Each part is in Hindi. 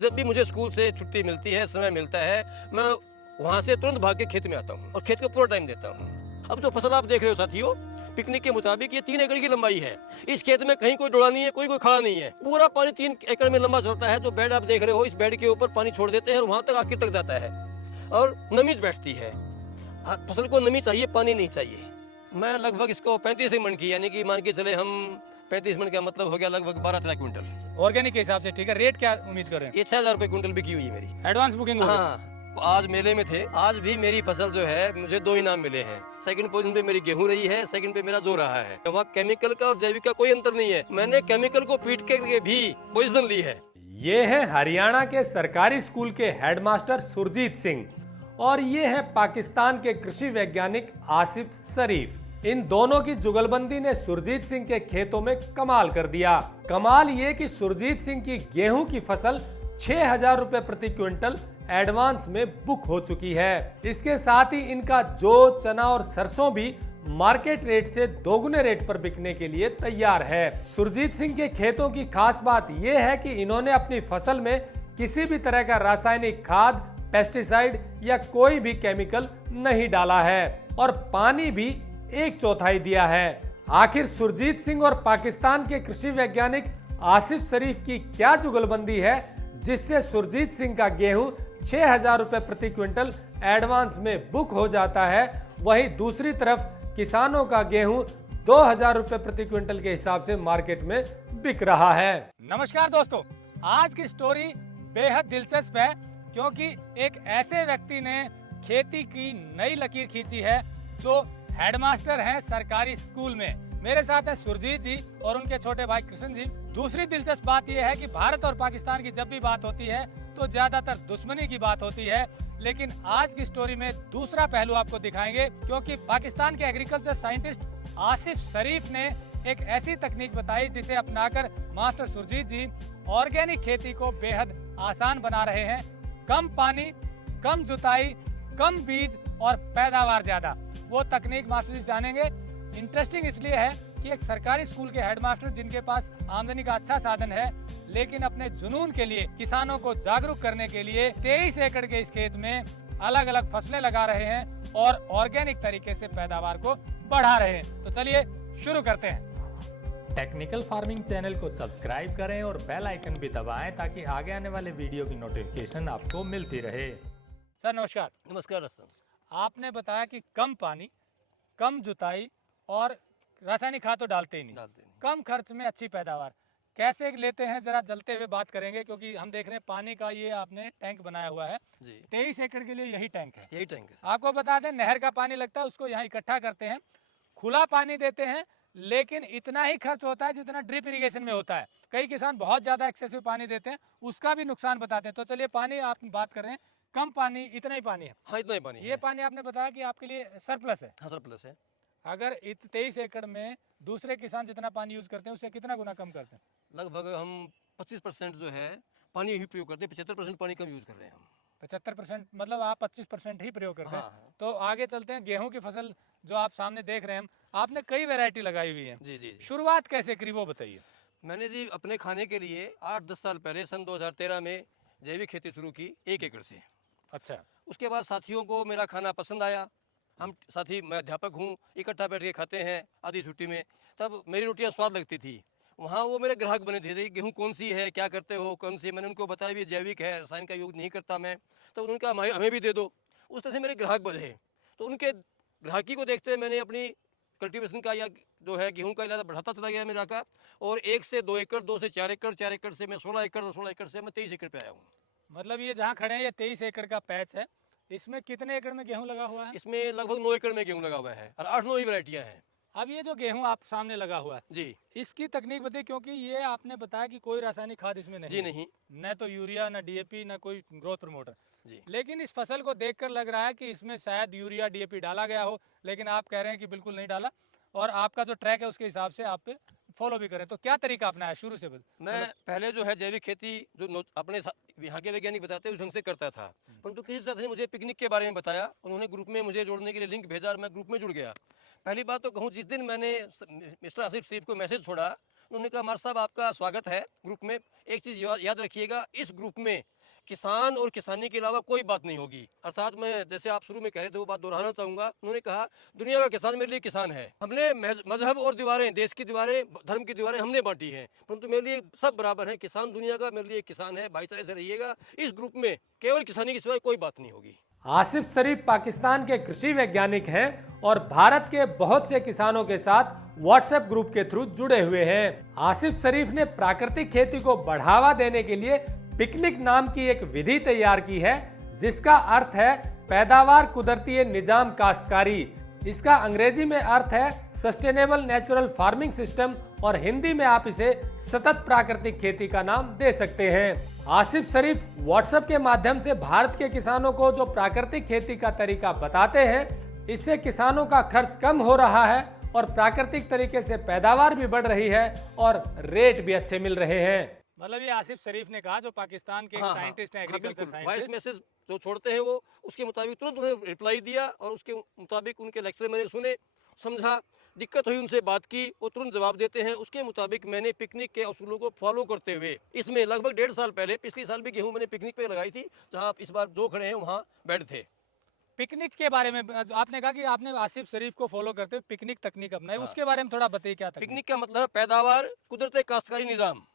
जब भी मुझे स्कूल से छुट्टी मिलती है, समय मिलता है, मैं वहाँ से तुरंत भाग के खेत में आता हूँ और खेत को पूरा टाइम देता हूँ। अब जो फसल आप देख रहे हो साथियों, पिकनिक के मुताबिक ये 3 एकड़ की लंबाई है। इस खेत में कहीं कोई डोला नहीं है, कोई खड़ा नहीं है। पूरा पानी 3 एकड़ में लंबा चलता है। जो बेड आप देख रहे हो, इस बेड के ऊपर पानी छोड़ देते हैं और वहाँ तक आखिर तक जाता है और नमी बैठती है। फसल को नमी चाहिए, पानी नहीं चाहिए। मैं लगभग इसको 35 मन की, यानी कि मान के चले हम 35 मन का मतलब हो गया लगभग 12-13 क्विंटल ऑर्गेनिक के हिसाब से। ठीक है, रेट क्या उम्मीद कर रहे हैं? ये 6,000 रुपए क्विंटल बिकी हुई है मेरी। एडवांस बुकिंग हो गई? हाँ, आज मेले में थे। आज भी मेरी फसल जो है, मुझे 2 इनाम मिले हैं। सेकंड पोजीशन पे मेरी गेहूं रही है, सेकंड पे मेरा जो रहा है। वहाँ केमिकल का और जैविक का कोई अंतर नहीं है। मैंने केमिकल को पीट के भी पोजीशन ली है। ये है हरियाणा के सरकारी स्कूल के हेडमास्टर सुरजीत सिंह और ये है पाकिस्तान के कृषि वैज्ञानिक आसिफ शरीफ। इन दोनों की जुगलबंदी ने सुरजीत सिंह के खेतों में कमाल कर दिया। कमाल ये कि सुरजीत सिंह की गेहूं की फसल 6,000 रुपए प्रति क्विंटल एडवांस में बुक हो चुकी है। इसके साथ ही इनका जौ, चना और सरसों भी मार्केट रेट से दोगुने रेट पर बिकने के लिए तैयार है। सुरजीत सिंह के खेतों की खास बात यह है कि इन्होंने अपनी फसल में किसी भी तरह का रासायनिक खाद, पेस्टिसाइड या कोई भी केमिकल नहीं डाला है और पानी भी 1/4 दिया है। आखिर सुरजीत सिंह और पाकिस्तान के कृषि वैज्ञानिक आसिफ शरीफ की क्या जुगलबंदी है जिससे सुरजीत सिंह का गेहूं 6,000 रुपए प्रति क्विंटल एडवांस में बुक हो जाता है, वहीं दूसरी तरफ किसानों का गेहूं 2,000 रुपए प्रति क्विंटल के हिसाब से मार्केट में बिक रहा है। नमस्कार दोस्तों, आज की स्टोरी बेहद दिलचस्प है क्योंकि एक ऐसे व्यक्ति ने खेती की नई लकीर खींची है जो हेडमास्टर हैं सरकारी स्कूल में। मेरे साथ है सुरजीत जी और उनके छोटे भाई कृष्ण जी। दूसरी दिलचस्प बात यह है कि भारत और पाकिस्तान की जब भी बात होती है तो ज्यादातर दुश्मनी की बात होती है, लेकिन आज की स्टोरी में दूसरा पहलू आपको दिखाएंगे क्योंकि पाकिस्तान के एग्रीकल्चर साइंटिस्ट आसिफ शरीफ ने एक ऐसी तकनीक बताई जिसे अपनाकर मास्टर सुरजीत जी ऑर्गेनिक खेती को बेहद आसान बना रहे हैं। कम पानी, कम जुताई, कम बीज और पैदावार ज्यादा। वो तकनीक मास्टर जी जानेंगे। इंटरेस्टिंग इसलिए है कि एक सरकारी स्कूल के हेडमास्टर जिनके पास आमदनी का अच्छा साधन है, लेकिन अपने जुनून के लिए किसानों को जागरूक करने के लिए 23 एकड़ के इस खेत में अलग अलग फसलें लगा रहे हैं और ऑर्गेनिक तरीके से पैदावार को बढ़ा रहे हैं। तो चलिए शुरू करते हैं। टेक्निकल फार्मिंग चैनल को सब्सक्राइब करें और बेल आइकन भी दबाएं ताकि आगे आने वाले वीडियो की नोटिफिकेशन आपको मिलती रहे। सर नमस्कार। नमस्कार रस्तम। आपने बताया कि कम पानी, कम जुताई और रासायनिक खाद तो डालते ही नहीं, कम खर्च में अच्छी पैदावार कैसे लेते हैं, जरा जलते हुए बात करेंगे क्योंकि हम देख रहे हैं पानी का ये आपने टैंक बनाया हुआ है जी। 23 एकड़ के लिए यही टैंक है? यही टैंक है। आपको बता दें नहर का पानी लगता है, उसको यहाँ इकट्ठा करते हैं, खुला पानी देते हैं, लेकिन इतना ही खर्च होता है जितना ड्रिप इरिगेशन में होता है। कई किसान बहुत ज्यादा एक्सेसिव पानी देते हैं, उसका भी नुकसान बताते हैं। तो चलिए पानी आप बात कर रहे हैं, कम पानी, इतना ही पानी है। हाँ, इतना ही पानी ये पानी आपने बताया कि आपके लिए सरप्लस है। हाँ, सरप्लस है। अगर 23 एकड़ में दूसरे किसान जितना पानी यूज करते हैं उससे कितना गुना कम करते हैं? लगभग हम 25% जो है पानी ही प्रयोग करते हैं। 75% पानी कम यूज कर रहे हैं हम। 75% मतलब आप 25% ही प्रयोग करते हैं। हाँ। तो आगे चलते हैं। गेहूं की फसल जो आप सामने देख रहे हैं, आपने कई वैरायटी लगाई हुई है। जी जी। शुरुआत कैसे करी वो बताइए। मैंने जी अपने खाने के लिए 8-10 साल पहले सन 2013 में जैविक खेती शुरू की 1 एकड़ से। अच्छा। उसके बाद साथियों को मेरा खाना पसंद आया। हम साथी, मैं अध्यापक हूँ, इकट्ठा बैठ के खाते हैं आधी छुट्टी में। तब मेरी रोटियां स्वाद लगती थी। वहाँ वो मेरे ग्राहक बने थे। गेहूँ कौन सी है, क्या करते हो, कौन सी? मैंने उनको बताया भी जैविक है, रसायन का यूज नहीं करता मैं। तो उनका हमें भी दे दो। उस तरह से मेरे ग्राहक बढ़े। तो उनके ग्राहकी को देखते हुए मैंने अपनी कल्टीवेशन का या जो है गेहूं का इलाका बढ़ाता चला गया मेरा का। और 1 से 2 एकड़, 2 से 4 एकड़, 4 एकड़ से मैं 16 एकड़ और 16 एकड़ से मैं 23 एकड़ पे आया हूँ। मतलब ये जहाँ खड़े हैं ये 23 एकड़ का पैच है। इसमें कितने एकड़ में गेहूं लगा हुआ है? इसमें लगभग 9 एकड़ में गेहूं लगा हुआ है और 8-9 ही वैरायटियां हैं। अब ये जो गेहूं आप सामने लगा हुआ है जी, इसकी तकनीक बताइए, क्योंकि ये आपने बताया कि कोई रासायनिक खाद इसमें नहीं जी है। नहीं। न तो यूरिया, न डीएपी, न कोई ग्रोथ प्रमोटर जी। लेकिन इस फसल को देखकर लग रहा है कि इसमें शायद यूरिया, डीएपी डाला गया हो, लेकिन आप कह रहे हैं कि बिल्कुल नहीं डाला और आपका जो ट्रैक है उसके हिसाब से आप पे फॉलो भी करें। तो क्या तरीका अपना है शुरू से? मैं पहले जो है जैविक खेती जो अपने यहाँ के वैज्ञानिक बताते हैं उस ढंग से करता था, परंतु किसी साथी ने मुझे पिकनिक के बारे में बताया। उन्होंने ग्रुप में मुझे जोड़ने के लिए लिंक भेजा और मैं ग्रुप में जुड़ गया। पहली बात तो कहूँ, जिस दिन मैंने मिस्टर आसिफ शरीफ को मैसेज छोड़ा उन्होंने कहा मार साहब आपका स्वागत है ग्रुप में, एक चीज़ याद रखिएगा, इस ग्रुप में किसान और किसानी के अलावा कोई बात नहीं होगी। अर्थात मैं जैसे आप शुरू में कह रहे थे वो बात दोहराना चाहूँगा। उन्होंने कहा दुनिया का किसान मेरे लिए किसान है। हमने मजहब और दीवारें, देश की दीवारें, धर्म की दीवारें हमने बांटी हैं, परंतु मेरे लिए सब बराबर हैं। किसान दुनिया का मेरे लिए किसान है, भाईचारे से रहिएगा। इस ग्रुप में केवल किसानी के सिवाय कोई बात नहीं होगी। आसिफ शरीफ पाकिस्तान के कृषि वैज्ञानिक हैं और भारत के बहुत से किसानों के साथ व्हाट्सएप ग्रुप के थ्रू जुड़े हुए हैं। आसिफ शरीफ ने प्राकृतिक खेती को बढ़ावा देने के लिए पिकनिक नाम की एक विधि तैयार की है, जिसका अर्थ है पैदावार कुदरती निजाम काश्तकारी। इसका अंग्रेजी में अर्थ है सस्टेनेबल नेचुरल फार्मिंग सिस्टम और हिंदी में आप इसे सतत प्राकृतिक खेती का नाम दे सकते हैं। आसिफ शरीफ व्हाट्सएप के माध्यम से भारत के किसानों को जो प्राकृतिक खेती का तरीका बताते हैं, इससे किसानों का खर्च कम हो रहा है और प्राकृतिक तरीके से पैदावार भी बढ़ रही है और रेट भी अच्छे मिल रहे हैं। मतलब ये आसिफ शरीफ ने कहा, जो पाकिस्तान के साइंटिस्ट हैं, एग्रीकल्चर वॉइस साइंटिस्ट। मैसेज जो छोड़ते हैं वो उसके मुताबिक तुरंत उन्हें रिप्लाई दिया और उसके मुताबिक उनके लेक्चर मैंने सुने, समझा, दिक्कत हुई, उनसे बात की, वो तुरंत जवाब देते हैं। उसके मुताबिक मैंने पिकनिक के असूलों को फॉलो करते हुए इसमें लगभग 1.5 साल पहले, पिछले साल भी गेहूं मैंने पिकनिक पे लगाई थी, जहां आप इस बार जो खड़े हैं वहां बेड थे। पिकनिक के बारे में आपने कहा कि आपने आसिफ शरीफ को फॉलो करते हुए पिकनिक तकनीक अपनाई, उसके बारे में थोड़ा बताइए क्या तकनीक? पिकनिक का मतलब है पैदावार कुदरती काश्तकारी निज़ाम,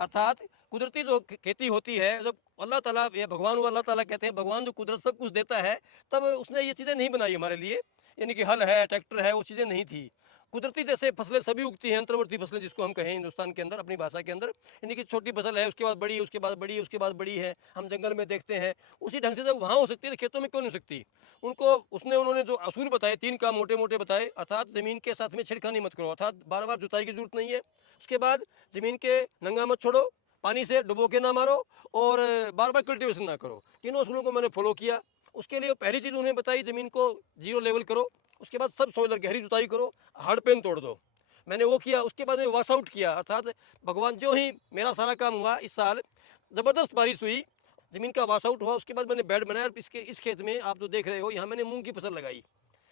अर्थात कुदरती जो खेती होती है, जब अल्लाह ताला, ये भगवान अल्लाह ताला कहते हैं, भगवान जो कुदरत सब कुछ देता है, तब उसने ये चीज़ें नहीं बनाई हमारे लिए, यानी कि हल है, ट्रैक्टर है, वो चीज़ें नहीं थी। कुदरती जैसे फसलें सभी उगती हैं, अंतर्वर्ती फसलें जिसको हम कहें हिंदुस्तान के अंदर अपनी भाषा के अंदर, यानी कि छोटी फसल है, उसके बाद बड़ी, उसके बाद बड़ी, उसके बाद बड़ी है, हम जंगल में देखते हैं। उसी ढंग से जब वहाँ हो सकती है तो खेतों में क्यों नहीं हो सकती? उन्होंने जो असूल बताए, 3 काम मोटे मोटे बताए, अर्थात ज़मीन के साथ में छिड़खानी मत करो, अर्थात बार बार जुताई की जरूरत नहीं है। उसके बाद ज़मीन के नंगा मत छोड़ो, पानी से डुबो के ना मारो और बार बार कल्टीवेशन ना करो। तीनों असूलों को मैंने फॉलो किया। उसके लिए पहली चीज़ उन्हें बताई, ज़मीन को 0 लेवल करो। उसके बाद सब सोइलर गहरी जुताई करो, हार्ड पेन तोड़ दो, मैंने वो किया। उसके बाद में वॉश आउट किया, अर्थात भगवान जो ही मेरा सारा काम हुआ, इस साल ज़बरदस्त बारिश हुई, ज़मीन का वॉश आउट हुआ। उसके बाद मैंने बेड बनाया और इस खेत में आप जो देख रहे हो, यहाँ मैंने मूंग की फसल लगाई।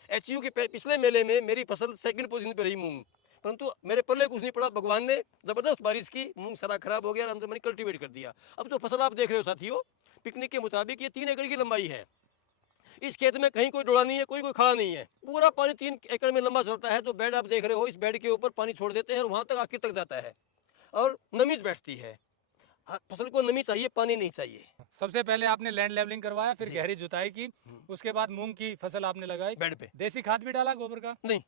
HU के पिछले मेले में मेरी फसल 2nd पोजीशन पर रही मूंग, परंतु मेरे पल्ले कुछ नहीं पड़ा, भगवान ने ज़बरदस्त बारिश की, मूंग सारा खराब हो गया और हमने मैंने कल्टीवेट कर दिया। अब जो फसल आप देख रहे हो साथियों, पिकनिक के मुताबिक ये 3 एकड़ की लंबाई है। इस खेत में कहीं कोई डोड़ा नहीं है, कोई खड़ा नहीं है, पूरा पानी 3 एकड़ में लंबा चलता है। जो बेड आप देख रहे हो, इस बेड के ऊपर पानी छोड़ देते हैं और वहां तक आखिर तक जाता है और नमी बैठती है। फसल को नमी चाहिए, पानी नहीं चाहिए। सबसे पहले आपने लैंड लेवलिंग करवाया, फिर गहरी जुताई की, उसके बाद मूंग की फसल आपने लगाई बेड पे। देसी खाद भी डाला गोबर का? नहीं,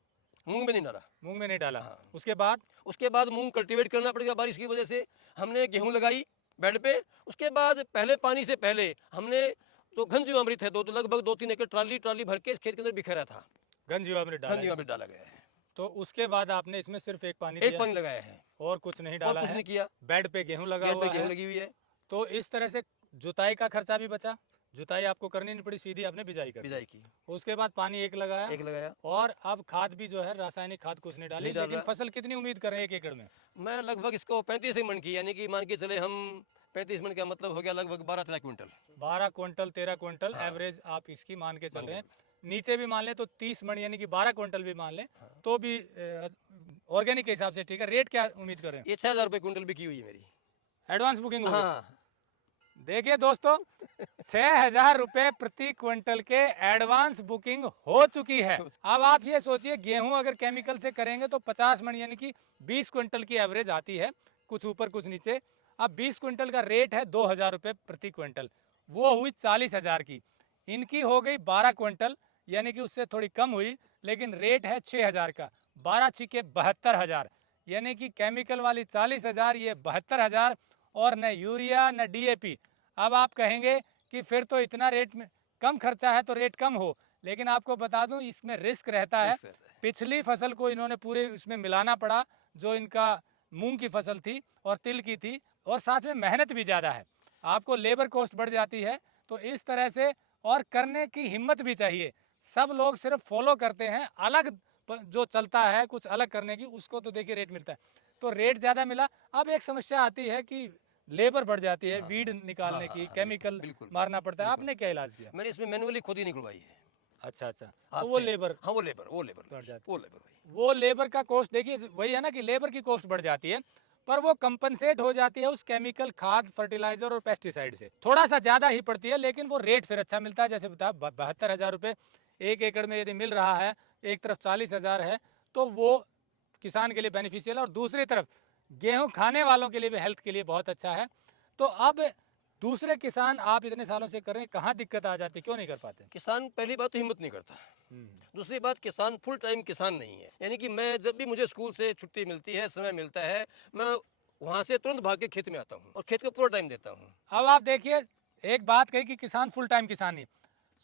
मूंग में नहीं डाला। मूंग में नहीं डाला। हाँ। उसके बाद मूंग कल्टीवेट करना पड़ेगा बारिश की वजह से। हमने गेहूं लगाई बेड पे। उसके बाद पहले पानी से पहले हमने जो घन जीवामृत है, लगभग 2-3 एकड़ ट्राली भर के इस खेत के अंदर बिखरा था, घन जीवामृत डाला गया है। तो उसके बाद आपने इसमें सिर्फ एक पानी लगाया है और कुछ नहीं डाला है? नहीं किया। बेड पे गेहूं लगा हुआ है, गेहूं लगी हुई है। तो इस तरह से जुताई का खर्चा भी बचा, जुताई आपको करनी नहीं पड़ी, सीधी आपने बिजाई की। उसके बाद पानी एक लगाया और अब खाद भी जो है रासायनिक खाद कुछ नहीं डाली। लेकिन फसल कितनी उम्मीद कर रहे हैं 1 एकड़ में? मैं लगभग इसको 35 मन की, यानी कि मान के चले हम 35 मन का मतलब हो गया लगभग 12-13 क्विंटल। 12 क्विंटल 13 क्विंटल एवरेज आप इसकी मान के चल रहे हैं। नीचे भी मान ले तो 30 मन यानी कि 12 क्विंटल भी मान ले तो भी ऑर्गेनिक के हिसाब से ठीक है। रेट क्या उम्मीद कर रहे हैं? ये 6,000 रुपए क्विंटल बिकी हुई है मेरी, एडवांस बुकिंग। हाँ। देखिए दोस्तों, 6,000 रुपए प्रति क्विंटल के एडवांस बुकिंग हो चुकी है। अब आप ये सोचिए, गेहूं अगर केमिकल से करेंगे तो 50 मन यानी कि 20 क्विंटल की एवरेज आती है, कुछ ऊपर कुछ नीचे। अब 20 क्विंटल का रेट है 2,000 रुपए प्रति क्विंटल, वो हुई 40,000 की। इनकी हो गई 12 क्विंटल यानी कि उससे थोड़ी कम हुई, लेकिन रेट है 6,000 का। 12 छिके 72,000 यानी कि केमिकल वाली 40,000, ये 72,000 और न यूरिया न DAP। अब आप कहेंगे कि फिर तो इतना रेट में कम खर्चा है तो रेट कम हो, लेकिन आपको बता दूं इसमें रिस्क रहता है। पिछली फसल को इन्होंने पूरे इसमें मिलाना पड़ा, जो इनका मूंग की फसल थी और तिल की थी, और साथ में मेहनत भी ज़्यादा है, आपको लेबर कॉस्ट बढ़ जाती है। तो इस तरह से और करने की हिम्मत भी चाहिए। सब लोग सिर्फ फॉलो करते हैं, अलग जो चलता है कुछ अलग करने की, उसको तो देखिए रेट मिलता है, तो रेट ज़्यादा मिला। अब एक समस्या आती है कि लेबर बढ़ जाती है, वीड निकालने की, केमिकल मारना पड़ता है। आपने क्या इलाज किया? मैंने इसमें मैनुअली खुद ही निकलवाई है। अच्छा, तो वो लेबर बढ़ जाती है। वो लेबर का कॉस्ट, देखिए वही है ना कि लेबर की कॉस्ट बढ़ जाती है, पर वो कंपनसेट हो जाती है उस केमिकल, खाद, फर्टिलाइजर और पेस्टिसाइड से। थोड़ा सा ज्यादा ही पड़ती है, लेकिन वो रेट फिर अच्छा मिलता है। जैसे बताया 72,000 रुपये 1 एकड़ में यदि मिल रहा है, एक तरफ 40,000 है, तो वो किसान के लिए बेनिफिशियल है, और दूसरी तरफ गेहूं खाने वालों के लिए भी हेल्थ के लिए बहुत अच्छा है। तो अब दूसरे किसान आप इतने सालों से कर रहे हैं, कहाँ दिक्कत आ जाती है, क्यों नहीं कर पाते? किसान पहली बात तो हिम्मत नहीं करता, दूसरी बात किसान फुल टाइम किसान नहीं है। यानी कि मैं जब भी मुझे स्कूल से छुट्टी मिलती है, समय मिलता है, मैं वहाँ से तुरंत भाग के खेत में आता हूँ और खेत को पूरा टाइम देता हूँ। अब आप देखिए, एक बात कही कि किसान फुल टाइम किसान नहीं।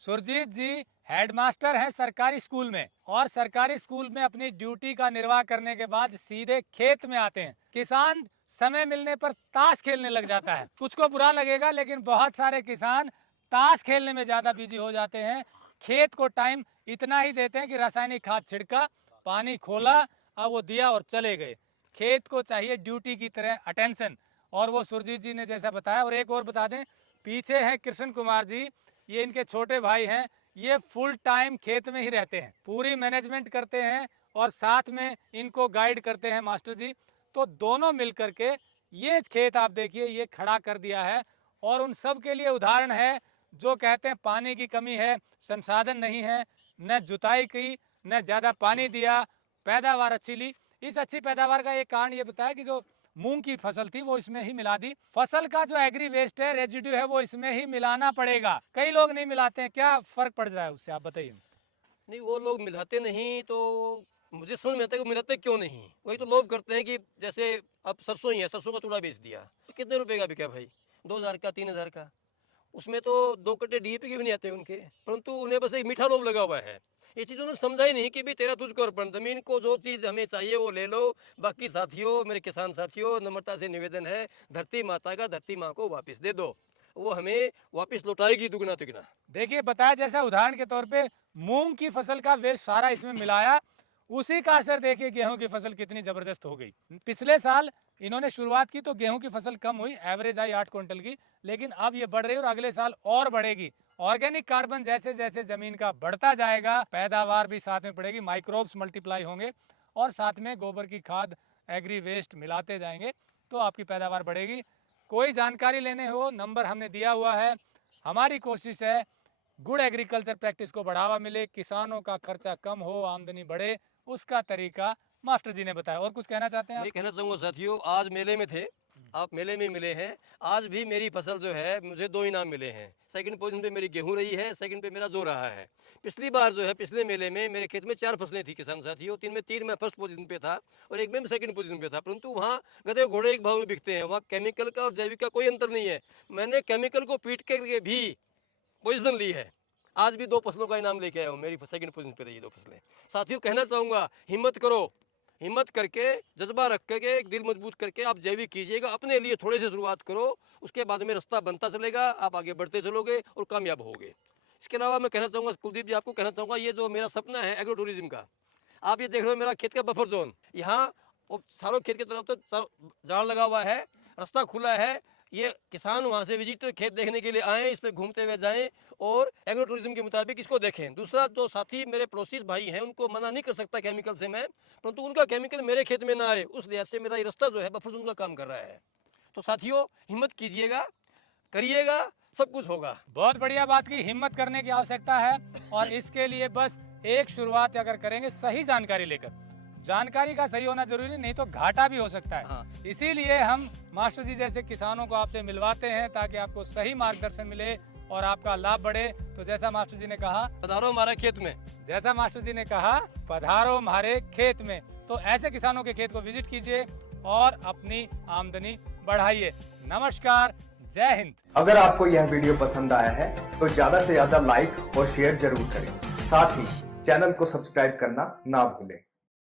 सुरजीत जी हेडमास्टर हैं सरकारी स्कूल में, और सरकारी स्कूल में अपनी ड्यूटी का निर्वाह करने के बाद सीधे खेत में आते हैं। किसान समय मिलने पर ताश खेलने लग जाता है। कुछ को बुरा लगेगा, लेकिन बहुत सारे किसान ताश खेलने में ज्यादा बिजी हो जाते हैं। खेत को टाइम इतना ही देते हैं कि रासायनिक खाद छिड़का, पानी खोला, अब वो दिया और चले गए। खेत को चाहिए ड्यूटी की तरह अटेंशन, और वो सुरजीत जी ने जैसा बताया। और एक और बता दें, पीछे हैं कृष्ण कुमार जी, ये इनके छोटे भाई हैं। ये फुल टाइम खेत में ही रहते हैं, पूरी मैनेजमेंट करते हैं और साथ में इनको गाइड करते हैं मास्टर जी। तो दोनों मिलकर के ये खेत आप देखिए, ये खड़ा कर दिया है। और उन सब के लिए उदाहरण है जो कहते हैं पानी की कमी है, संसाधन नहीं है, न जुताई की, न ज्यादा पानी दिया, पैदावार अच्छी ली। इस अच्छी पैदावार का एक कारण ये बताया कि जो मूंग की फसल थी वो इसमें ही मिला दी। फसल का जो एग्री वेस्ट है, रेजिड्यू है, वो इसमें ही मिलाना पड़ेगा। कई लोग नहीं मिलाते हैं, क्या फर्क पड़ रहा है उससे, आप बताइए। नहीं, वो लोग मिलाते नहीं, तो मुझे समझ में आता है कि मिलाते क्यों नहीं। वही तो लोग करते हैं कि जैसे अब सरसों ही है, सरसों का तूड़ा बेच दिया, तो कितने रुपए का बिका भाई? 2,000 का, 3,000 का। उसमें तो 2 कट्टे डीएपी के भी नहीं आते उनके, परंतु उन्हें बस एक मीठा लोभ लगा हुआ है। ये चीज़ उन्होंने समझा ही नहीं कि भाई तेरा तुझको अर्पण, जमीन को जो चीज़ हमें चाहिए वो ले लो। बाकी साथियों, मेरे किसान साथियों, नम्रता से निवेदन है, धरती माता का धरती माँ को वापस दे दो, वो हमें वापस लौटाएगी दुगना तिगना। देखिए बताया जैसा, उदाहरण के तौर पे मूंग की फसल का वेस्ट सारा इसमें मिलाया, उसी का असर देखिए गेहूं की फसल कितनी जबरदस्त हो गई। पिछले साल इन्होंने शुरुआत की तो गेहूं की फसल कम हुई, एवरेज आई 8 क्विंटल की, लेकिन अब ये बढ़ रही है और अगले साल और बढ़ेगी। ऑर्गेनिक कार्बन जैसे जैसे जमीन का बढ़ता जाएगा, पैदावार भी साथ में बढ़ेगी, माइक्रोब्स मल्टीप्लाई होंगे, और साथ में गोबर की खाद, एग्री वेस्ट मिलाते जाएंगे तो आपकी पैदावार बढ़ेगी। कोई जानकारी लेने हो, नंबर हमने दिया हुआ है। हमारी कोशिश है गुड एग्रीकल्चर प्रैक्टिस को बढ़ावा मिले, किसानों का खर्चा कम हो, आमदनी बढ़े, उसका तरीका मास्टर जी ने बताया। और कुछ कहना चाहते हैं आप? मैं कहना चाहूँगा साथियों, आज मेले में थे, आप मेले में मिले हैं। आज भी मेरी फसल जो है, मुझे 2 इनाम मिले हैं। सेकंड पोजीशन पे मेरी गेहूं रही है, सेकंड पे मेरा जो रहा है। पिछली बार जो है, पिछले मेले में मेरे खेत में 4 फसलें थी किसान साथियों, 3 में फर्स्ट पोजीशन पे था और एक में सेकंड पोजीशन पे था। परंतु वहाँ गधे घोड़े एक भाव में बिकते हैं, वहाँ केमिकल का और जैविक का कोई अंतर नहीं है। मैंने केमिकल को पीट करके भी पोजीशन ली है। आज भी 2 फसलों का इनाम लेके आया हूँ, मेरी सेकंड पोजीशन पे रही 2 फसलें। साथियों कहना चाहूँगा, हिम्मत करो, हिम्मत करके, जज्बा रख करके, एक दिल मजबूत करके आप जैविक कीजिएगा। अपने लिए थोड़े से शुरुआत करो, उसके बाद में रास्ता बनता चलेगा, आप आगे बढ़ते चलोगे और कामयाब होगे। इसके अलावा मैं कहना चाहूँगा कुलदीप जी, आपको कहना चाहूँगा, ये जो मेरा सपना है एग्रो टूरिज्म का, आप ये देख रहे हो मेरा खेत का बफर जोन, यहाँ सारों खेत की तरफ तो जाल लगा हुआ है, रास्ता खुला है। ये किसान वहाँ से विजिटर खेत देखने के लिए आएँ, इस पर घूमते हुए जाएं और एग्रो टूरिज्म के मुताबिक इसको देखें। दूसरा, जो साथी मेरे पड़ोसी भाई हैं, उनको मना नहीं कर सकता केमिकल से मैं, परंतु उनका केमिकल मेरे खेत में ना आए, उस लिहाज से मेरा ये रास्ता जो है बफर जोन का काम कर रहा है। तो साथियों हिम्मत कीजिएगा, करिएगा, सब कुछ होगा। बहुत बढ़िया बात की, हिम्मत करने की आवश्यकता है, और इसके लिए बस एक शुरुआत अगर करेंगे सही जानकारी लेकर। जानकारी का सही होना जरूरी नहीं तो घाटा भी हो सकता है। हाँ। इसीलिए हम मास्टर जी जैसे किसानों को आपसे मिलवाते हैं, ताकि आपको सही मार्गदर्शन मिले और आपका लाभ बढ़े। तो जैसा मास्टर जी ने कहा, पधारो हमारे खेत में, जैसा मास्टर जी ने कहा, पधारो हमारे खेत में। तो ऐसे किसानों के खेत को विजिट कीजिए और अपनी आमदनी बढ़ाइए। नमस्कार, जय हिंद। अगर आपको यह वीडियो पसंद आया है तो ज्यादा से ज्यादा लाइक और शेयर जरूर करें। साथ ही चैनल को सब्सक्राइब करना ना भूलें।